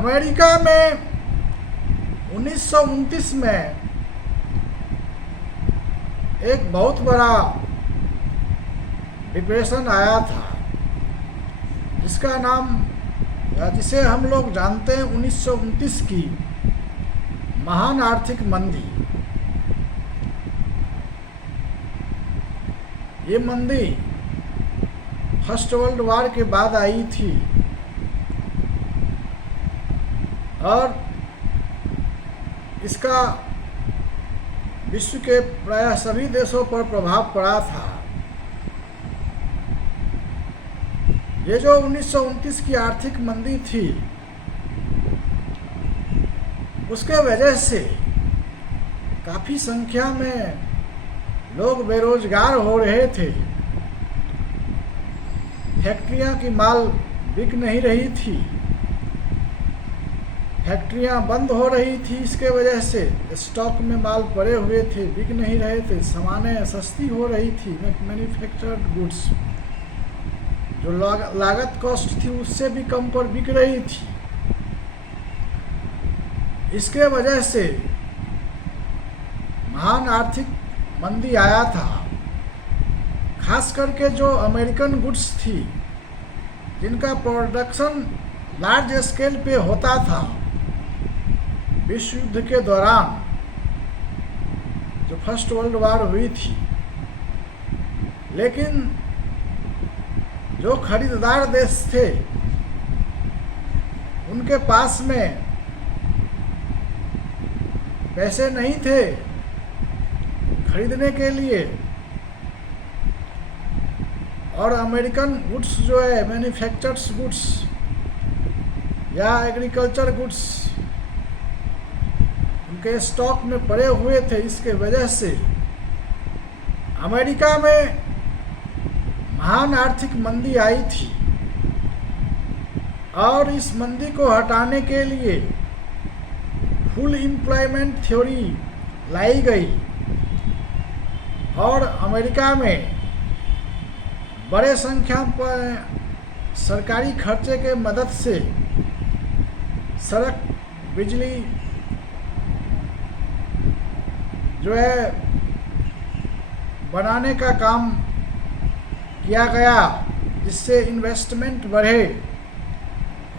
America में 1929 में एक बहुत बड़ा डिप्रेशन आया था, जिसका नाम या जिसे हम लोग जानते हैं 1929 की महान आर्थिक मंदी। ये मंदी फर्स्ट वर्ल्ड वॉर के बाद आई थी और इसका विश्व के प्रायः सभी देशों पर प्रभाव पड़ा था। ये जो 1929 की आर्थिक मंदी थी, उसके वजह से काफ़ी संख्या में लोग बेरोजगार हो रहे थे। फैक्ट्रियां की माल बिक नहीं रही थी, फैक्ट्रियां बंद हो रही थी। इसके वजह से स्टॉक में माल पड़े हुए थे, बिक नहीं रहे थे। सामानें सस्ती हो रही थी, मैन्युफैक्चर्ड गुड्स जो लागत कॉस्ट थी उससे भी कम पर बिक रही थी। इसके वजह से महान आर्थिक मंदी आया था। खास करके जो अमेरिकन गुड्स थी, जिनका प्रोडक्शन लार्ज स्केल पे होता था विश्व युद्ध के दौरान, जो फर्स्ट वर्ल्ड वॉर हुई थी, लेकिन जो खरीदार देश थे उनके पास में पैसे नहीं थे खरीदने के लिए, और अमेरिकन गुड्स जो है मैन्युफैक्चर्ड गुड्स या एग्रीकल्चर गुड्स उनके स्टॉक में पड़े हुए थे। इसके वजह से अमेरिका में महान आर्थिक मंदी आई थी और इस मंदी को हटाने के लिए फुल एम्प्लॉयमेंट थ्योरी लाई गई और अमेरिका में बड़े संख्या पर सरकारी खर्चे के मदद से सड़क, बिजली जो है बनाने का काम किया गया, जिससे इन्वेस्टमेंट बढ़े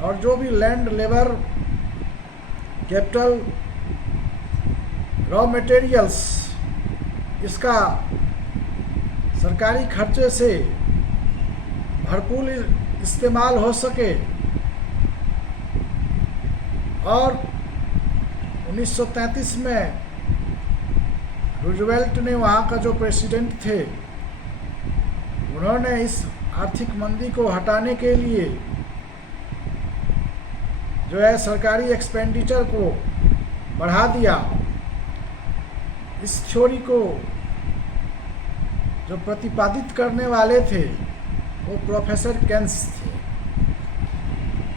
और जो भी land, labour, capital, raw materials इसका सरकारी खर्चे से भरपूर इस्तेमाल हो सके। और 1933 में रूजवेल्ट ने, वहाँ का जो प्रेसिडेंट थे, उन्होंने इस आर्थिक मंदी को हटाने के लिए जो है सरकारी एक्सपेंडिचर को बढ़ा दिया। इस थ्योरी को जो प्रतिपादित करने वाले थे वो प्रोफेसर केन्स थे।